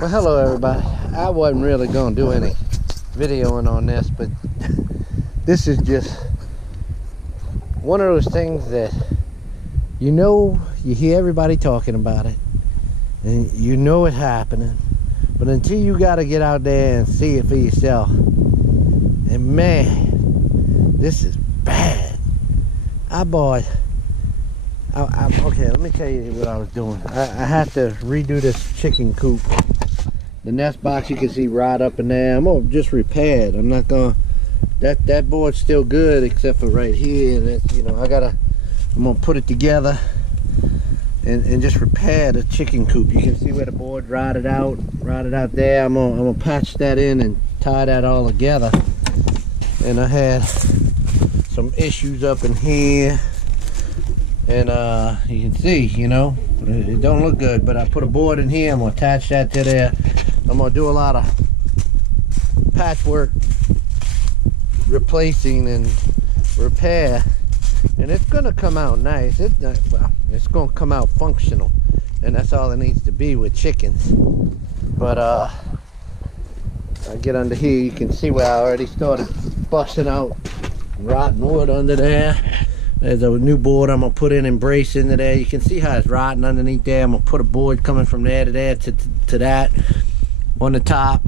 Well, hello everybody. I wasn't really gonna do any videoing on this, but this is just one of those things that you hear everybody talking about it and you know it's happening, but until you gotta get out there and see it for yourself, and man, this is bad. Okay, let me tell you what I was doing. I had to redo this chicken coop. The nest box, you can see right up in there. I'm gonna just repair it. I'm not gonna, that board's still good except for right here. That, I'm gonna put it together and just repair the chicken coop. You can see where the board rotted out there. I'm gonna patch that in and tie that all together. And I had some issues up in here, and you can see, it don't look good, but I put a board in here. I'm gonna attach that to there. I'm gonna do a lot of patchwork, replacing and repair, and it's gonna come out nice. It's gonna come out functional, and that's all it needs to be with chickens. But I get under here, you can see where I already started busting out rotten wood under there. There's a new board I'm gonna put in and brace into there. You can see how it's rotting underneath there. I'm gonna put a board coming from there to there to that on the top.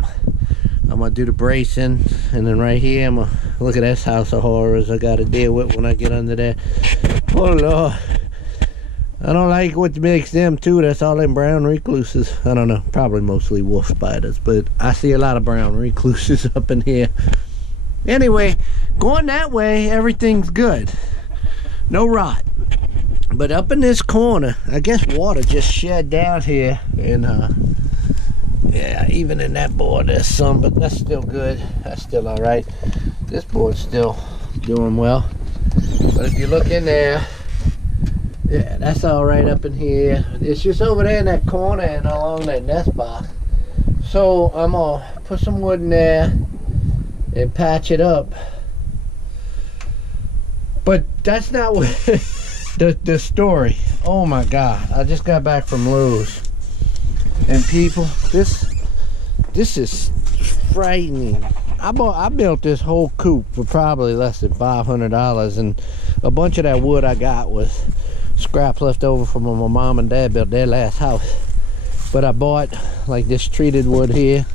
I'm gonna do the bracing, and then right here I'm gonna look at this house of horrors I gotta deal with when I get under there. Oh Lord, I don't like what makes them too. That's all them brown recluses. I don't know, probably mostly wolf spiders, but I see a lot of brown recluses up in here. Anyway, going that way, everything's good. No rot. But up in this corner, I guess water just shed down here, and yeah, even in that board there's some, but that's still good. That's still all right. This board's still doing well, but if you look in there, yeah, that's all right up in here. It's just over there in that corner and along that nest box. So I'm gonna put some wood in there and patch it up. But that's not what the story. Oh my God, I just got back from Lowe's, and people, this is frightening. I built this whole coop for probably less than $500, and a bunch of that wood I got was scraps left over from when my mom and dad built their last house. But I bought like this treated wood here.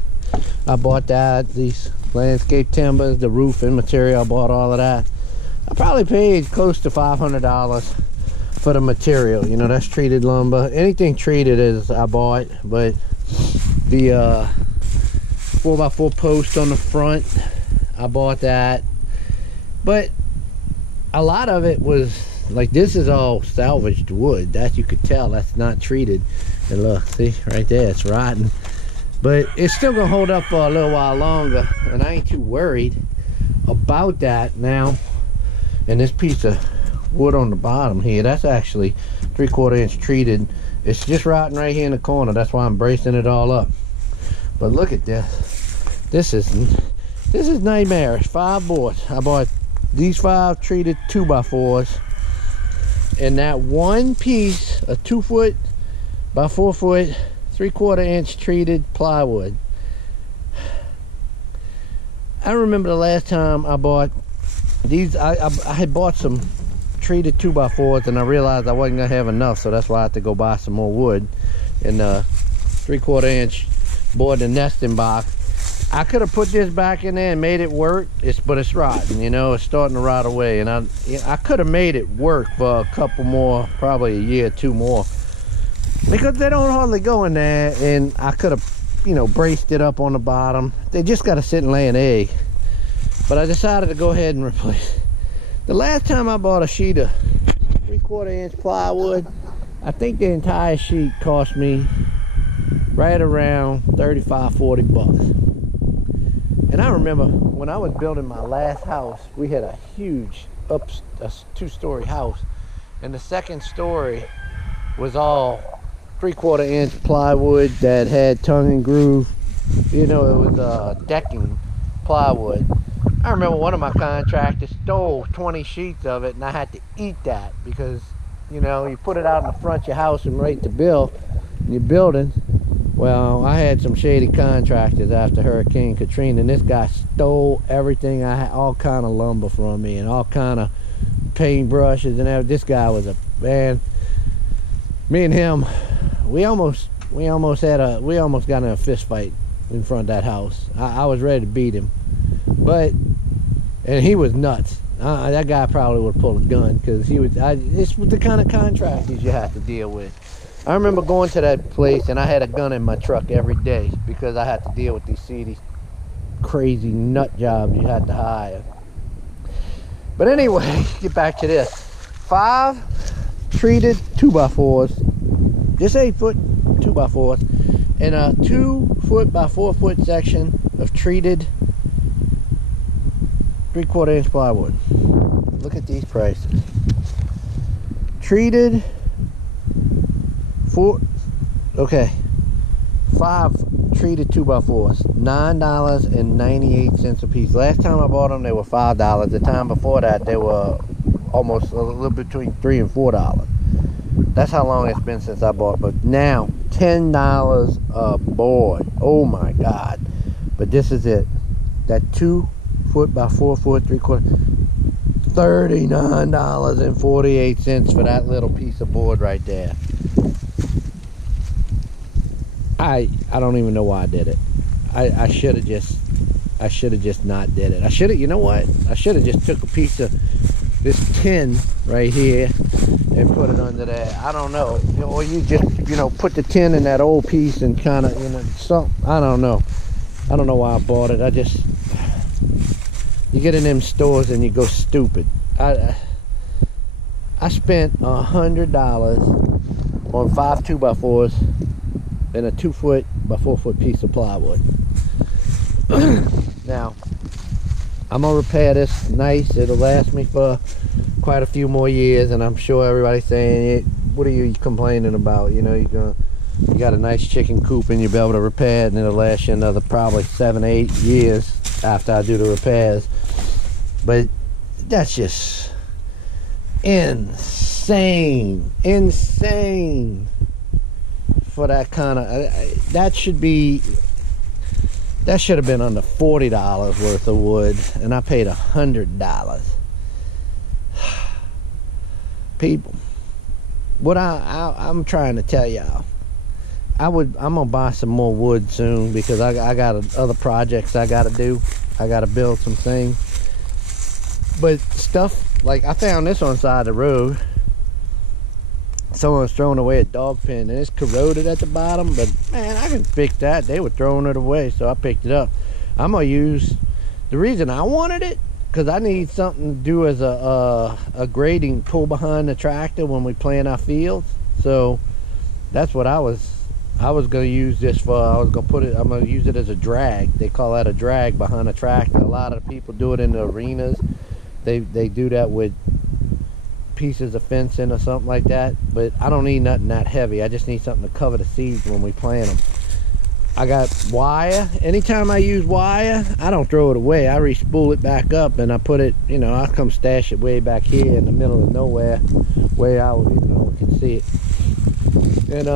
I bought that, these landscape timbers, the roofing material, I bought all of that. I probably paid close to $500 for the material. That's treated lumber. Anything treated is I bought, but the 4x4 post on the front, I bought that. But a lot of it was like, this is all salvaged wood. That you could tell that's not treated. And look, see right there, it's rotten. But it's still gonna hold up for a little while longer, and I ain't too worried about that now. And this piece of wood on the bottom here, that's actually 3/4 inch treated. It's just rotting right here in the corner. That's why I'm bracing it all up. But look at this. This is nightmarish. 5 boards. I bought these 5 treated 2x4s, and that one piece of 2 foot by 4 foot 3/4 inch treated plywood. I remember the last time I bought these. I had bought some treated 2x4s, and I realized I wasn't gonna have enough, so that's why I had to go buy some more wood. And 3/4 inch board and nesting box. I could have put this back in there and made it work. But it's rotten. It's starting to rot away, and I could have made it work for a couple more, probably a year or 2 more, because they don't hardly go in there. And I could have, braced it up on the bottom. They just got to sit and lay an egg. But I decided to go ahead and replace it. The last time I bought a sheet of 3/4 inch plywood, I think the entire sheet cost me right around 35, 40 bucks. And I remember when I was building my last house, we had a huge a 2-story house, and the second story was all 3/4 inch plywood that had tongue and groove. It was decking plywood. I remember one of my contractors stole 20 sheets of it, and I had to eat that because, you put it out in the front of your house and rate the bill, and you're building, Well, I had some shady contractors after Hurricane Katrina, and this guy stole everything I had, all kind of lumber from me, and all kind of paintbrushes and everything. This guy was a man. Me and him, we almost got in a fist fight in front of that house. I was ready to beat him, and he was nuts. That guy probably would have pulled a gun, because it's the kind of contractors you have to deal with. I remember going to that place, and I had a gun in my truck every day because I had to deal with these crazy nut jobs you had to hire. But anyway, get back to this. 5 treated 2x4s, just 8-foot 2x4s, and a 2-foot by 4-foot section of treated 3/4 inch plywood. Look at these prices. Treated 5 treated 2x4s, $9.98 a piece. Last time I bought them, they were $5. The time before that, they were almost a little between $3 and $4. That's how long it's been since I bought. But now, $10 a board. Oh my God! But this is it. That 2-foot by 4-foot 3/4. $39.48 for that little piece of board right there. I don't even know why I did it. I should have just not did it. You know what? I should have just took a piece of this tin right here and put it under there. I don't know. Or you just, put the tin in that old piece and kind of, something. I don't know. I don't know why I bought it. You get in them stores and you go stupid. I spent $100 on 5 2x4s and a 2-foot by 4-foot piece of plywood. Now, I'm gonna repair this nice. It'll last me for quite a few more years, and I'm sure everybody's saying, what are you complaining about? You got a nice chicken coop and you'll be able to repair it, and it'll last you another probably 7-8 years after I do the repairs. But that's just insane for that kind of, that should have been under $40 worth of wood, and I paid $100. People, what I'm trying to tell y'all, I'm gonna buy some more wood soon, because I got other projects I gotta do. I gotta build some things. But stuff like, I found this on the side of the road. Someone's throwing away a dog pen, and it's corroded at the bottom, but man, I can fix that. They were throwing it away, so I picked it up. I'm gonna use, the reason I wanted it, because I need something to do as a grading pull behind the tractor when we plant our fields. So that's what I was gonna use this for. I'm gonna use it as a drag. They call that a drag behind a tractor. A lot of the people do it in the arenas. They do that with pieces of fencing or something like that, but I don't need nothing that heavy. I just need something to cover the seeds when we plant them. I got wire. Anytime I use wire, I don't throw it away. I re-spool it back up, and I put it, I come stash it way back here in the middle of nowhere, way out, no one can see it. And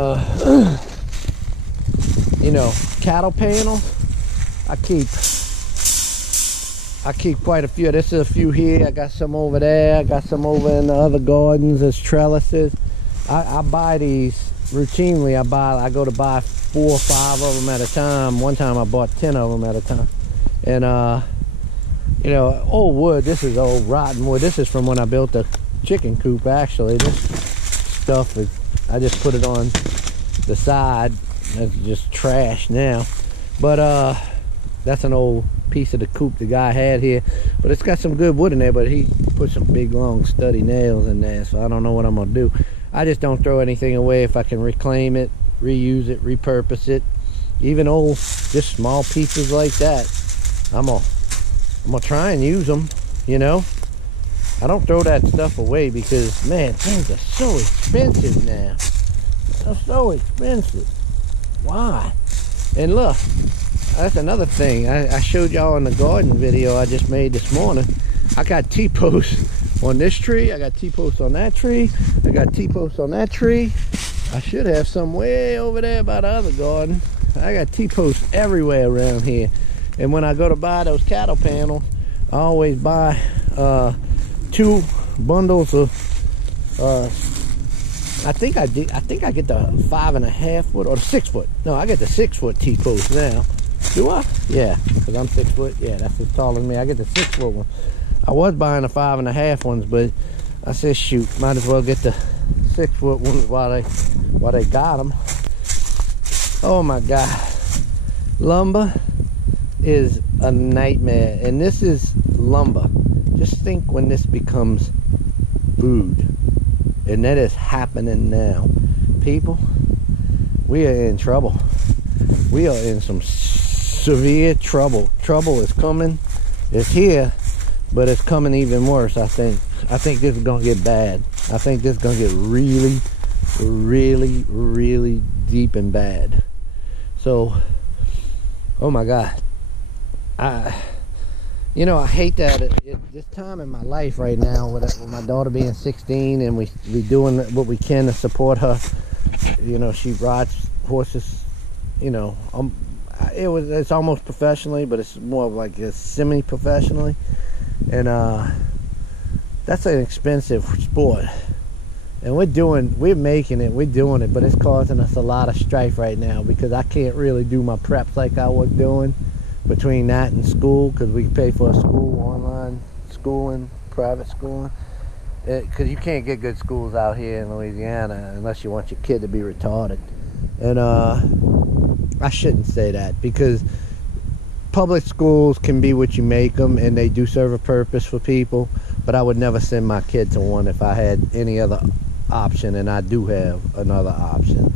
cattle panels, I keep quite a few. This is a few here. I got some over there. I got some over in the other gardens as trellises. I buy these routinely. I go to buy 4 or 5 of them at a time. One time I bought 10 of them at a time. And old wood. This is old rotten wood. This is from when I built the chicken coop, actually. This stuff is, I just put it on the side. That's just trash now. But that's an old piece of the coop the guy had here, but it's got some good wood in there, but he put some big long sturdy nails in there, so I don't know what I'm gonna do. I just don't throw anything away if I can reclaim it, reuse it, repurpose it. Even old, just small pieces like that, I'm gonna try and use them. I don't throw that stuff away, because man, things are so expensive now. They're so expensive. Why? And look, that's another thing. I showed y'all in the garden video I just made this morning. I got T-posts on this tree. I got T-posts on that tree. I got T-posts on that tree. I should have some way over there by the other garden. I got T-posts everywhere around here. And when I go to buy those cattle panels, I always buy 2 bundles of I think I get the 5.5 foot or the 6 foot. No, I get the 6 foot T-post now. Do I? Yeah, because I'm 6 foot. Yeah, that's as tall as me. I get the 6 foot one. I was buying the 5.5 ones, but I said, shoot, might as well get the 6 foot ones while they got them. Oh my God, lumber is a nightmare, and this is lumber. Just think when this becomes food, and that is happening now. People, we are in trouble. We are in some severe trouble. Trouble is coming. It's here, but it's coming even worse. I think this is gonna get bad. I think this is gonna get really, really, really deep and bad. So, oh my God, you know, I hate that this time in my life right now, with my daughter being 16 and we doing what we can to support her. You know, she rides horses. You know, it's almost professionally, but it's more like a semi-professionally, and that's an expensive sport. And we're making it, we're doing it, but it's causing us a lot of strife right now because I can't really do my preps like I was doing between that and school, because we pay for a school, online schooling, private schooling, because you can't get good schools out here in Louisiana unless you want your kid to be retarded. And I shouldn't say that, because public schools can be what you make them, and they do serve a purpose for people, but I would never send my kid to one if I had any other option, and I do have another option.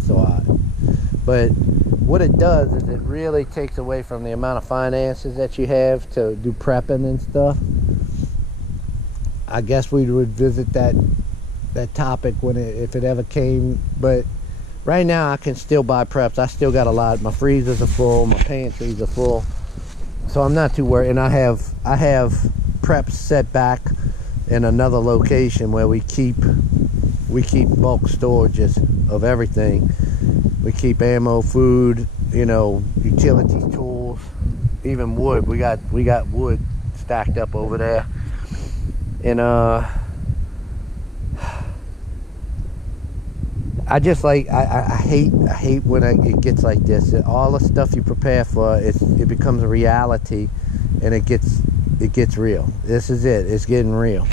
But what it does is it really takes away from the amount of finances that you have to do prepping and stuff. I guess we would visit that topic if it ever came, but right now I can still buy preps. I still got a lot. My freezers are full, my pantries are full, so I'm not too worried. And I have preps set back in another location where we keep bulk storages of everything. We keep ammo, food, you know, utilities, tools, even wood. We got wood stacked up over there. And I just like, I hate when it gets like this. All the stuff you prepare for, it becomes a reality, and it gets real. This is it. It's getting real.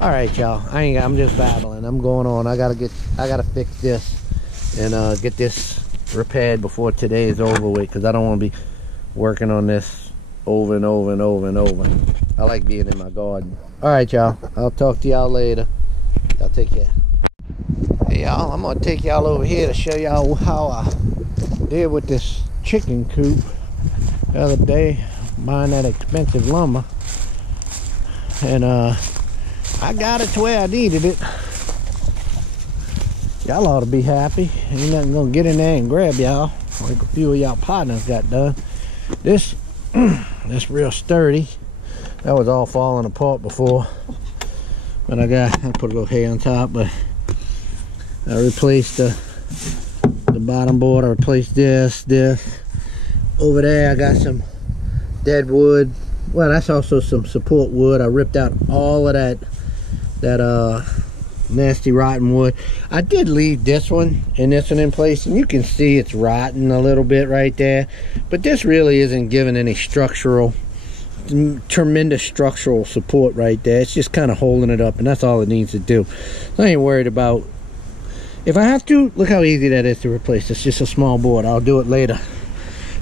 All right, y'all. I'm just battling. I'm going on. I gotta fix this and get this repaired before today is over with, because I don't want to be working on this over and over and over and over. I like being in my garden. All right, y'all. I'll talk to y'all later. Y'all take care. Hey, y'all. I'm gonna take y'all over here to show y'all how I did with this chicken coop the other day, buying that expensive lumber, and I got it to where I needed it. Y'all ought to be happy. Ain't nothing gonna get in there and grab y'all like a few of y'all partners got done. This real sturdy. That was all falling apart before, but I put a little hay on top, but I replaced the bottom board. I replaced this over there. I got some dead wood. Well, that's also some support wood. I ripped out all of that nasty rotten wood. I did leave this one and this one in place, and you can see it's rotten a little bit right there, but this really isn't giving any tremendous structural support right there. It's just kind of holding it up, and that's all it needs to do. I ain't worried about, if I have to, look how easy that is to replace. It's just a small board. I'll do it later.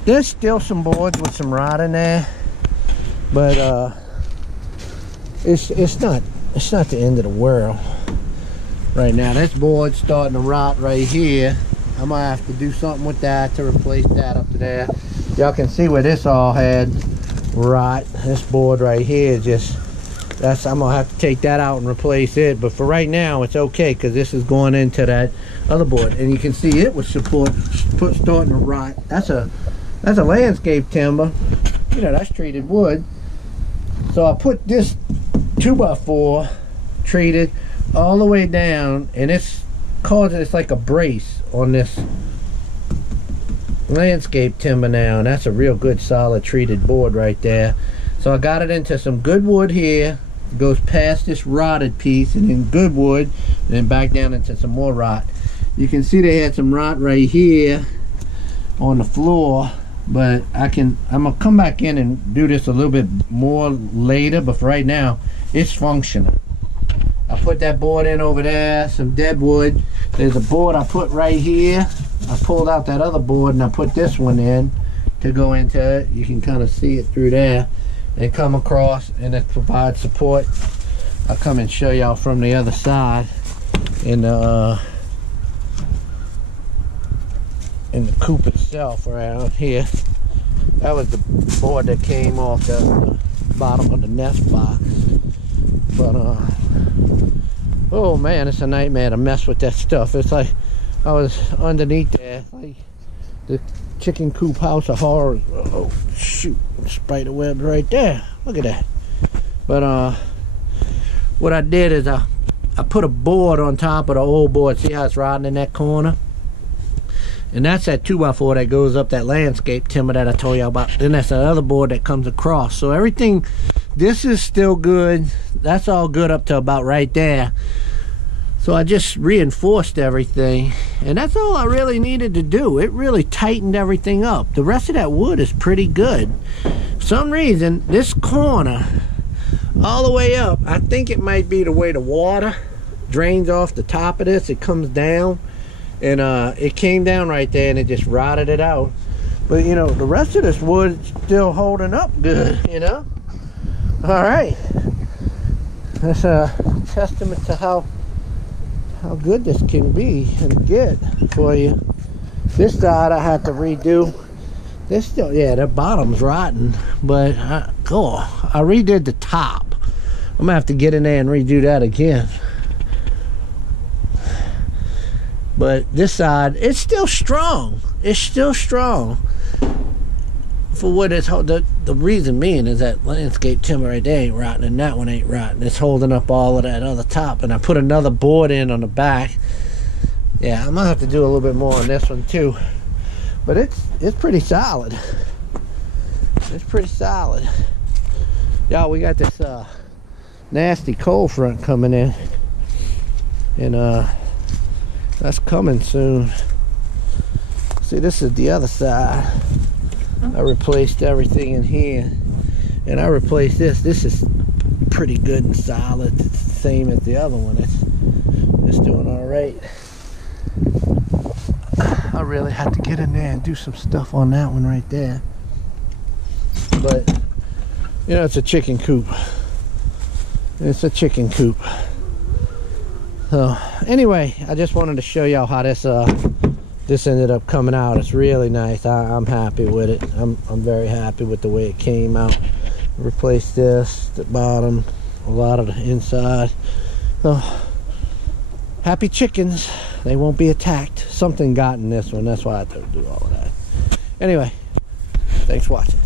There's still some boards with some rot in there, but it's not the end of the world right now. This board's starting to rot right here. I might have to do something with that to replace that up to there. Y'all can see where this all had rot. This board right here, I'm gonna have to take that out and replace it, but for right now it's okay, because this is going into that other board, and you can see it was starting to rot. That's a landscape timber, you know, that's treated wood. So I put this 2x4 treated all the way down, and it's causing, it's like a brace on this landscape timber now, and that's a real good solid treated board right there. So I got it into some good wood here. It goes past this rotted piece and then good wood, and then back down into some more rot. You can see they had some rot right here on the floor, but I'm gonna come back in and do this a little bit more later, but for right now it's functional. I put that board in over there, some dead wood. There's a board I put right here. I pulled out that other board and I put this one in to go into it. You can kind of see it through there and come across, and it provides support. I'll come and show y'all from the other side in the coop itself around here. That was the board that came off the bottom of the nest box. But oh man, it's a nightmare to mess with that stuff. It's like I was underneath there, like the chicken coop house of horrors. Oh shoot, spider webs right there. Look at that. But what I did is I put a board on top of the old board. See how it's rotting in that corner? And that's that 2x4 that goes up that landscape timber that I told you about. Then that's another board that comes across. So everything, this is still good. That's all good up to about right there. So I just reinforced everything, and that's all I really needed to do. It really tightened everything up. The rest of that wood is pretty good. For some reason, this corner all the way up, I think it might be the way the water drains off the top of this. It comes down, and it came down right there and it just rotted it out. But you know, the rest of this wood's still holding up good, you know. All right, that's a testament to how good this can be and get for you. This side I had to redo. This still, yeah, the bottom's rotten, but I redid the top. I'm gonna have to get in there and redo that again. But this side, it's still strong. It's still strong. For what it's, the reason being is that landscape timber right there ain't rotten, and that one ain't rotten. It's holding up all of that other top, and I put another board in on the back. Yeah, I'm gonna have to do a little bit more on this one too. But it's pretty solid. It's pretty solid. Y'all, we got this nasty cold front coming in, and that's coming soon. See, this is the other side. I replaced everything in here, and I replaced this. This is pretty good and solid. It's the same as the other one. It's doing all right. I really had to get in there and do some stuff on that one right there. But you know, it's a chicken coop. It's a chicken coop. So anyway, I just wanted to show y'all how this ended up coming out. It's really nice. I'm happy with it. I'm very happy with the way it came out. Replaced this, the bottom, a lot of the inside. So happy chickens. They won't be attacked. Something got in this one. That's why I had to do all of that. Anyway, thanks for watching.